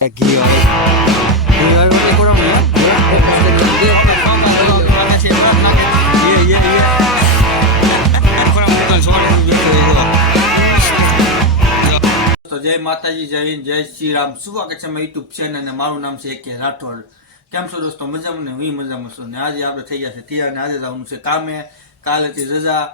રૂપિયા તો જય માતાજી જય હિન્દ જય શ્રી રામ સ્વાગત છે મારી યુટ્યુબ ચેનલ અને મારું નામ છે કે રાઠોડ. કેમ છો દોસ્તો? મજામાં ને? હું મજામાં છું. ને આજે આપણે થઈ ગયા છે તૈયાર ને આજે જવાનું છે કામે. કાલે હતી રજા.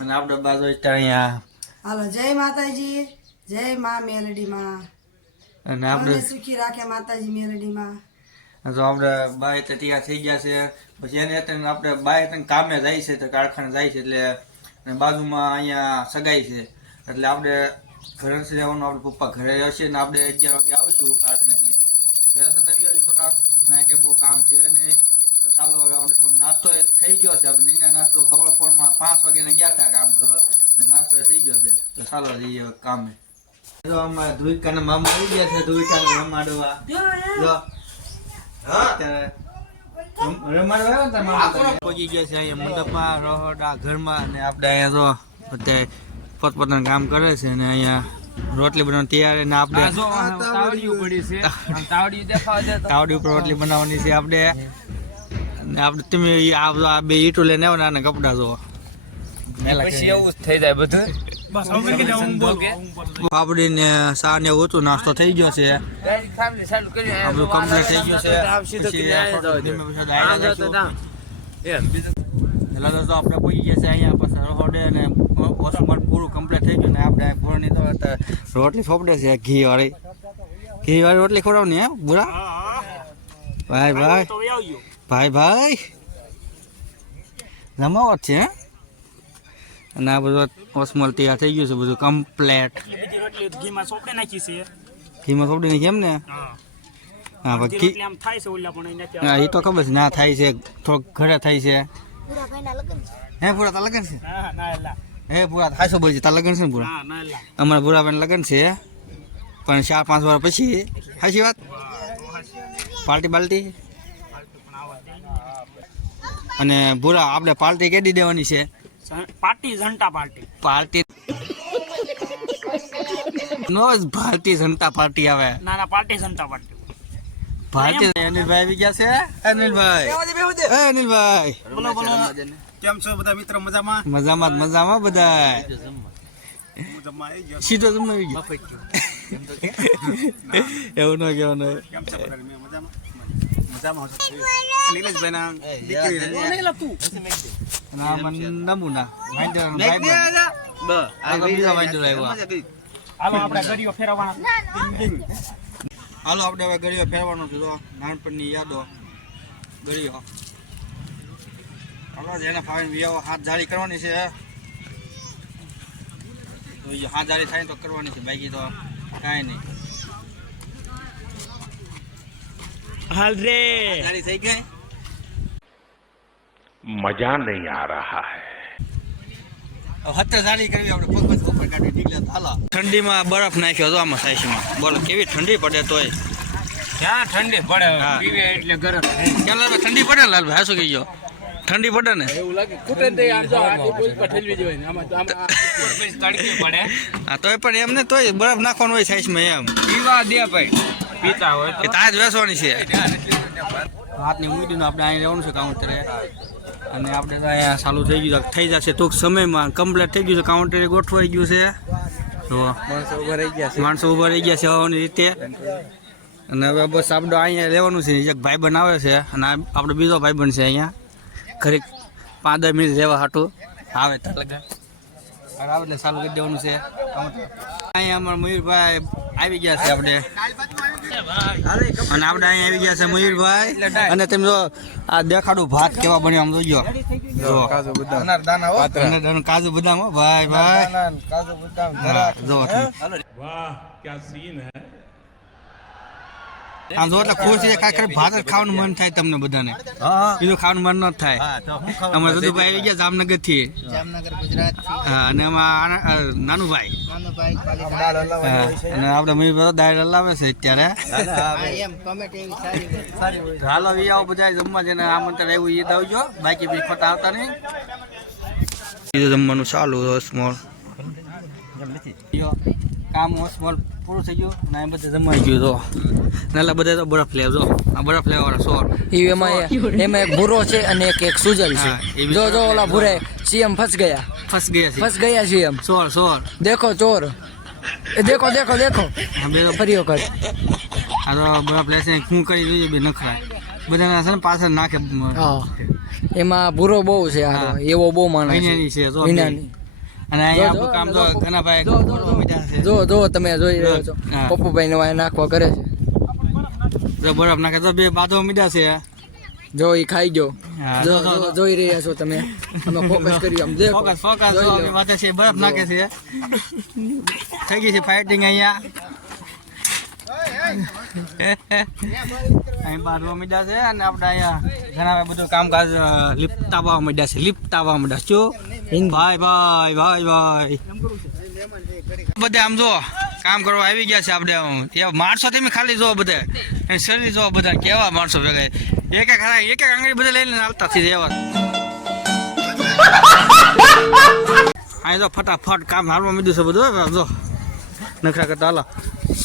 અને આપણે બાજુ અત્યારે અહીંયા હાલો જય માતાજી. જય મા મેલડીમાં અને આપણે સુખી રાખે માતાજી મેલડીમાં. તો આપણે બાય તો તૈયાર થઈ ગયા છે. પછી એને તને આપણે બાય તને કામે જાય છે તો કારખાને જાય છે એટલે અને બાજુમાં અહીંયા સગાઈ છે. એટલે આપણે ઘરે રહેવાનું આપણે પપ્પા ઘરે હશે ને આપણે અગિયાર વાગે આવશું કારખાનેથી. જરા સતાવી થોડા થોડાક ના કે બહુ કામ છે અને તો ચાલો હવે આપણે થોડો નાસ્તો થઈ ગયો છે. આપણે નીના નાસ્તો ખબર ફોનમાં પાંચ વાગ્યાને ગયા હતા કામ કરવા. નાસ્તો થઈ ગયો છે. તો ચાલો જઈએ કામે. તો અમારા ધુઈકાના મામા આવી ગયા છે ધુઈકાને રમાડવા. જો અત્યારે રમ- રમાડવા આવ્યા ને તારા મામા ઘરે? પહોંચી ગયા છે અહીંયા મંડપમાં રહોડા ઘરમાં અને આપણે અહીંયા જો અત્યારે પોતપોતાનું કામ કરે છે અને અહીંયા રોટલી બનાવવાની તૈયાર અને આપણે તાવડી ઉપર રોટલી બનાવવાની છે આપણે. અને આપણે તમે આ આ બે ઈટો લઈને આવો ને આના કપડા જો. પછી એવું જ થઈ જાય બધું. પાપડી ને સા ને ઓછો નાસ્તો થઈ ગયો છે. આપણું કમ્પ્લીટ થઈ ગયો છે. એટલે દોસ્તો આપણે પહોંચી ગયા છે અહીંયા પછી રોડે અને ઓસમણ પૂરું કમ્પ્લીટ થઈ ગયું ને આપણે આ નહીં તો રોટલી ફોપડે છે ઘી વાળી ઘી વાળી રોટલી ખવડાવની હે બુરા ભાઈ ભાઈ. ભાઈ ભાઈ. જમાવટ છે હે? અને આ બધું ઓસમલ તૈયાર થઈ ગયું છે બધું કમ્પ્લેટ ઘીમાં સોપડી નાખી છે. ઘીમાં સોપડી નાખી એમ ને હા. હા પછી થાય છે ઓલા પણ એને હા એ તો ખબર છે ના થાય છે થોડોક ઘરે થાય છે. હે પૂરા તા લગન છે? ના ના એલા. હે પૂરા હાસો બોલ છે તા લગન છે ને પૂરા? અમારા પૂરા ભાઈ અમારા લગન છે પણ ચાર પાંચ વાર પછી હાશી વાત? પાર્ટી બાલ્ટી? અને ભૂરા આપણે પાર્ટી કેદી દેવાની છે. પાર્ટી જનતા પાર્ટી પાર્ટી નો જ ભારતીય જનતા પાર્ટી આવે ના ના પાર્ટી જનતા પાર્ટી ભારતીય અનિલભાઈ આવી ગયા છે અનિલભાઈ એ અનિલભાઈ બોલો બોલો કેમ છો બધા મિત્રો? મજામાં? મજામાં જ મજામાં બધા મજામાં આવી ગયો. સીધો તમને આવી ગયો. એવું ન કહેવાનું હોય. કેમ છે બધા મેં મજામાં? મજામાં છો નીલેશભાઈના દીકરી અને મને નમૂના. બીજા આવ્યા. હાલો આપણે ગરીઓ ફેરવવાના. હાલો આપણે હવે ગળીઓ ફેરવાનો છે નાનપણની યાદો. ગળીઓ. હાલો જેને ફાવીને વિયાવો હાથ જાળી કરવાની છે. તો હાથ જાળી થાય તો કરવાની છે બાકી તો કાંઈ નહીં. હાલ રે. જારી થઈ ગઈ? ઉપર નહીં આ રહા હાલો. ઠંડીમાં બરફ નાખ્યો હતો આમાં સાઈશમાં બોલો કેવી ઠંડી પડે તોય? ક્યાં ઠંડી પડે? હા. પીવે એટલે ગરમ. ક્યાં ઠંડી પડે ને લાલભાઈ હાસુ કહી ગયો. ઠંડી પડે ને? એવું લાગે. કુટે તે આમ જો આટી બોલ પર ઠેલવી જોઈએ ને. આમાં તો આમ તડકી પડે. હા તોય પણ એમને તોય બરફ નાખવાનું હોય સાઈશમાં એમ. પીવા દે ભાઈ. પીતા હોય તો. તાજ વેસવાની છે. હાથની ઊંડીનું આપણે અહીં રહેવાનું છે કાઉન્ટરે. અને આપણે તો અહીંયા ચાલુ થઈ ગયું છે. થઈ જશે. ટૂંક સમયમાં કમ્પ્લીટ થઈ ગયું છે. કાઉન્ટરે ગોઠવાઈ ગયું છે. તો માણસો ઊભા રહી ગયા માણસો ઊભા રહી ગયા છે હવાની રીતે. અને હવે બસ આપણે અહીંયા લેવાનું છે. એક ભાઈબંધ આવે છે અને આપણો બીજો ભાઈબંધ છે અહીંયા. ઘડીક પાંચ દસ મિનિટ રહેવા હાટું. આવે તો લગા આવે એટલે ચાલુ કરી દેવાનું છે. અહીંયા અમારા મયુરભાઈ આવી ગયા છે આપણે. અને આપણે અહીંયા આવી ગયા છે મયુરભાઈ. અને તેમનો આ દેખાડું ભાત કેવા બન્યો આમ તો જોજો કાજુ બદામ. ભાઈ ભાઈ. કાજુ બદામ જો વાહ ક્યાં સીન હે. આમ જો એટલે ખુશ છે ખાલી ભાત ખાવાનું મન થાય તમને બધાને. બીજું ખાવાનું મન ન થાય. અમે સદુભાઈ આવી ગયા જામનગરથી જામનગર ગુજરાત હા અને એમાં નાનુભાઈ. અને આપણે મયુરભાઈ દાળ હલાવે છે અત્યારે. હાલો ઈ આવો બધા જમવા જેને આમંત્રણ આવ્યું એ દાવજો આવજો. બાકી પછી ખોટા આવતા નહીં. બીજું જમવાનું ચાલુ સ્મોલ કામ સ્મોલ પૂરું થઈ ગયું અને એમ બધે જમાઈ ગયું તો. નાલા બધા તો બરફ લેવો જો. આ બરફ લેવા વાળા સોર એમાં એમાં એક ભૂરો છે અને એક એક સુજલ છે. જો જો ઓલા ભૂરે સીએમ ફસ ગયા. ફસ ગયા છે. ફસ ગયા સીએમ સોર સોર. દેખો ચોર. એ દેખો દેખો દેખો. બે તો ફરી વખત આ તો બરફ લેશે શું કરી જોઈએ બે નખરાય બધાના છે ને પાછળ નાખે. એમાં ભૂરો બહુ છે આ. એવો બહુ માણસ છે. વિનાની. અને અહીંયા આપણું કામ જો, તો ઘણા ભાઈ જો, જો, જો. મીઠા છે. જો જો તમે જોઈ રહ્યો છો. પપ્પુભાઈ ને વાય નાખવા કરે છે. જો બરફ નાખે તો બે બાદો મીડા છે. જો એ ખાઈ ગયો. જો જોઈ રહ્યા છો તમે. અમે ફોકસ કરી આમ દેખો. ફોકસ ફોકસ જો લો. આપણી છે બરફ નાખે છે. થઈ ગઈ છે ફાઇટિંગ અહીંયા. અહીં બાંધવા મીડા છે અને આપણે અહીંયા ઘણા બધા કામકાજ લિફ્ટ લીપતાવા મીડા છે લીપતાવા મીડા છે શું ભાઈ ભાઈ ભાઈ ભાઈ. બધે આમ જો કામ કરવા આવી ગયા છે આપણે માણસો તમે ખાલી જો બધે. શરીર જો બધા, કેવા માણસો ભેગા એક એક એક આંગળી બધા લઈને હાલતા થઈ જવા અહીં જો ફટાફટ કામ હાલવા મીધું છે બધું જો. નખરા કરતા, હાલો.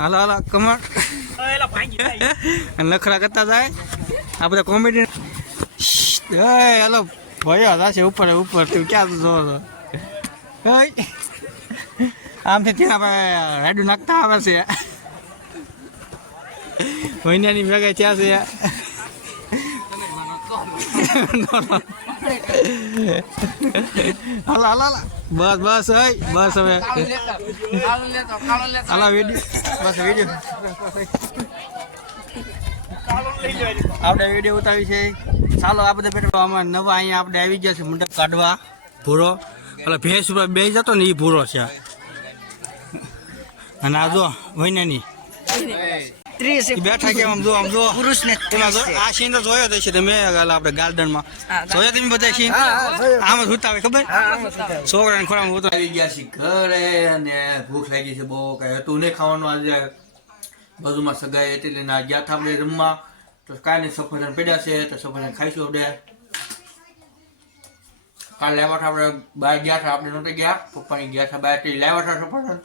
હાલો હાલો કમર નખરા કરતા જાય. આ બધા કોમેડી હાલો. ભયો થશે ઉપર ઉપર તું ક્યાં જો છો? આમથી ત્યાં આપણે રાડું નાખતા આવે છે. મહિનાની ભેગા ત્યાં છે. હાલો હાલો બસ બસ, હઈ. બસ હવે. હાલો વીડિયો બસ વીડિયો આપણે વીડિયો ઉતારી છે ચાલો આ બધા બેઠા આમાં નવા અહીંયા આપણે આવી ગયા છે મંડપ કાઢવા. ભૂરો. એટલે ભેંસ ઉપર બે જતો ને એ ભૂરો છે. અને આ જો વૈનાની. બેઠા કેમ આમ જો આમ જો. એમાં જો આ સીન તો જોયો તો છે તમે ગાલ ગાર્ડનમાં જોયો તમે બધા સીન? આમ ખબર? છોકરાને ખોરાક ઉતાર આવી ગયા છે ઘરે અને ભૂખ લાગી છે બહુ કઈ હતું નહીં ખાવાનું આજે. બાજુમાં સગાઈ હતી ના ગયા હતા આપણે રમવા. તો કાંઈ નહીં સફરજન પડ્યા છે તો સફરજન ખાઈશું આપણે. કાલે લેવા હતા આપણે બહાર ગયા હતા આપણે નહોતા ગયા. પપ્પાની ગયા હતા બહાર તે લેવા હતા સફરજન.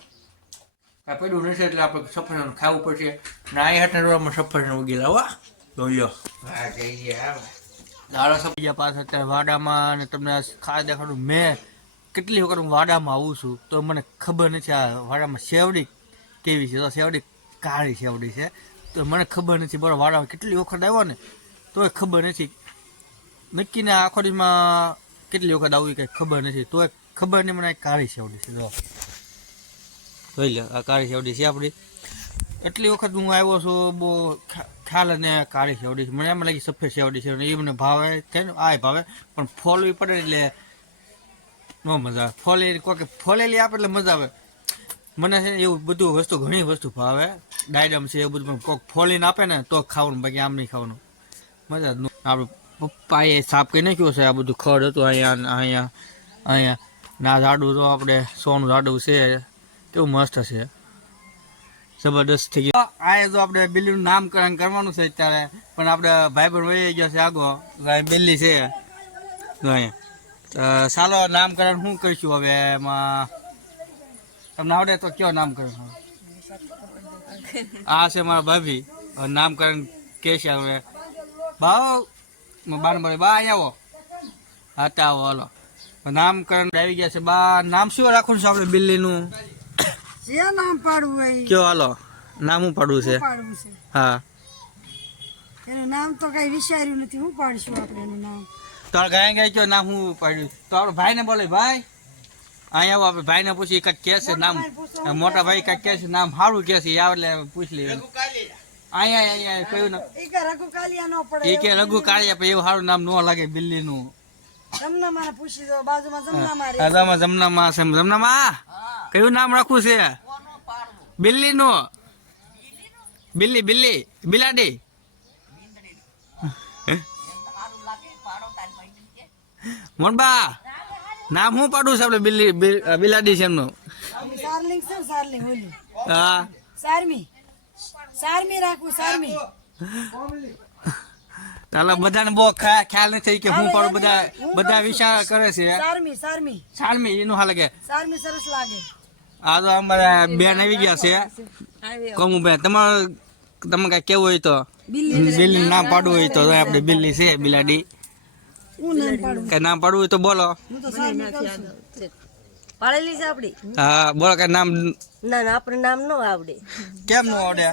કાંઈ પડ્યું નથી એટલે આપણે સફરજન ખાવું પડશે. ને આ હાટના રોડમાં સફરજન ઉગેલા વાહ જોઈ દાડા સફી ગયા પાછા અત્યારે વાડામાં અને તમને ખાસ દેખાડું મેં કેટલી વખત હું વાડામાં આવું છું તો મને ખબર નથી આ વાડામાં શેવડી કેવી છે. તો શેવડી કાળી શેવડી છે. તો મને ખબર નથી બરાબર વાડામાં કેટલી વખત આવ્યો ને, તોય ખબર નથી. નક્કી ને આખો દીમાં કેટલી વખત આવી કંઈ ખબર નથી, તોય ખબર નહીં, મને કાળી શેવડી છે, જો. જોઈ લે આ કાળી શેવડી છે આપણી. એટલી વખત હું આવ્યો છું, બહુ ખ્યા- ખ્યાલ અને કાળી શેવડી છે. મને એમ લાગી સફેદ શેવડી છે એ મને ભાવે ને? આ ભાવે. પણ ફોલવી પડે એટલે ન મજા આવે. ફોલેલી કોઈ ફોલેલી આપે એટલે મજા આવે. મને છે ને એવું બધું વસ્તુ ઘણી વસ્તુ ભાવે. ડાયડમ છે એવું બધું, પણ કોઈક ફોલીને આપે ને તો ખાવાનું, બાકી આમ નહીં ખાવાનું. મજા જ ન આપણે પપ્પાએ સાફ કરી નાખ્યું છે આ બધું ખડ હતું અહીંયા ને અહીંયા અહીંયા. ના ઝાડું તો આપણે સોનું ઝાડું છે. કેવું મસ્ત છે. જબરદસ્ત થઈ ગયું. આ તો આપણે બિલ્લીનું નામકરણ કરવાનું છે અત્યારે, પણ આપણે ભાઈબંધ વહી ગયો છે આગો. આ બિલ્લી છે. જો અહીંયા. તો ચાલો નામકરણ શું કરીશું હવે એમાં? તમને આવડે તો કયો નામકરણ આ છે મારા ભાભી. નામકરણ કે છે હવે? ભાવ બાર મારે બા અહીંયા આવો. હા ત્યાં આવો હાલો નામકરણ આવી ગયા છે. બા નામ શું રાખવું છે આપણે બિલ્લીનું? જે નામ પાડવું હોય કયો હાલો. નામ હું પાડવું છે? હા. એનું નામ તો કઈ વિચાર્યું નથી. હું પાડશું આપણે એનું નામ? તો ગાય ગાય કયો નામ હું પાડ્યું? તો આપણે ભાઈને બોલે ભાઈ અહીંયા આપણે ભાઈને પૂછી કાંઈક કે છે નામ મોટા ભાઈ કાંઈક કે છે નામ સારું કે છે આવે એટલે પૂછ લઈએ અહીંયા અહીંયા કયું નામ એ કે રઘુ કાલિયા નો પડે એ કે રઘુ કાળિયા પણ એવું સારું નામ ન લાગે બિલ્લીનું. નું પૂછી દો બાજુમાં જમનામાં છે જમનામાં? કયું નામ રાખવું છે? બિલ્લીનું? બિલ્લી બિલ્લી બિલાડી. મોનબા. નામ હું પાડું છે આપણે બિલ્લી બિલાડી છે એમનું? સારલિંગ છે સારલિંગ ઓલી હા. સારમી. સારમી રાખું સારમી. ચાલો બધાને બહુ ખ્યા- ખ્યાલ નથી કે હું પાડું બધા બધા વિચાર કરે છે. સારમી સારમી. સારમી એનું હા કે સારમી સરસ લાગે. આ તો અમારા બેન આવી ગયા છે. કોમુ બેન તમારે તમે કઈ કેવું હોય તો? બિલ્લી નામ પાડવું હોય તો આપણે બિલ્લી છે બિલાડી. કઈ નામ પાડવું હોય તો બોલો. પાડેલી છે આપડી? હા બોલો કઈ નામ ના ના આપણે નામ ન આવડે. કેમ નો આવડે?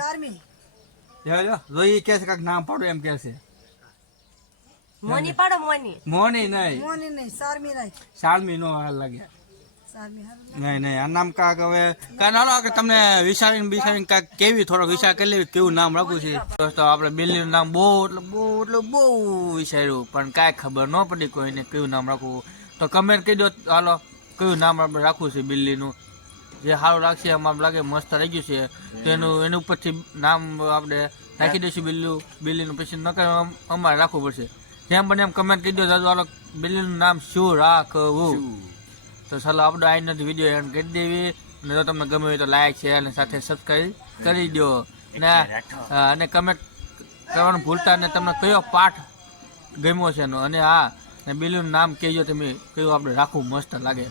જો જો જોઈ કે છે કાક નામ પાડો એમ કે છે. મોની પાડો મોની. મોની નહીં. મોની નહીં સારમી રાખ શાળમી નો હાલ લાગે. સારમી હારું નહીં નહીં આ નામ કાંક હવે કાંઈ ના લો કે તમને વિચારીને વિચારીને કાંઈક કેવી, થોડોક વિચાર કરી લેવી, કેવું નામ રાખવું છે. દોસ્તો, આપણે બિલ્લીનું નામ બહુ એટલે બહુ એટલે બહુ વિચાર્યું, પણ કાંઈ ખબર ન પડી કોઈને કયું નામ રાખવું. તો કમેન્ટ કહી દો, હાલો કયું નામ આપણે રાખવું છે બિલ્લીનું? જે સારું રાખશે એમ આમ લાગે, મસ્ત રહી ગયું છે. તેનું એનું ઉપરથી નામ આપણે રાખી દઈશું બિલ્લું, બિલ્લીનું પછી ન અમારે રાખવું પડશે. જેમ બને એમ કમેન્ટ કહી દો, દાદુ, હાલો, બિલ્લીનું નામ શું રાખવું? તો ચાલો આપણો જ વીડિયો એન્ડ કરી દેવી. અને જો તમને ગમે હોય તો લાઈક છે અને સાથે સબસ્ક્રાઈબ કરી દો. અને અને કમેન્ટ કરવાનું ભૂલતા અને તમને કયો પાઠ ગમ્યો છે એનો? અને હા અને બિલ્લીનું નામ કહેજો તમે, કયું આપણે રાખવું મસ્ત લાગે.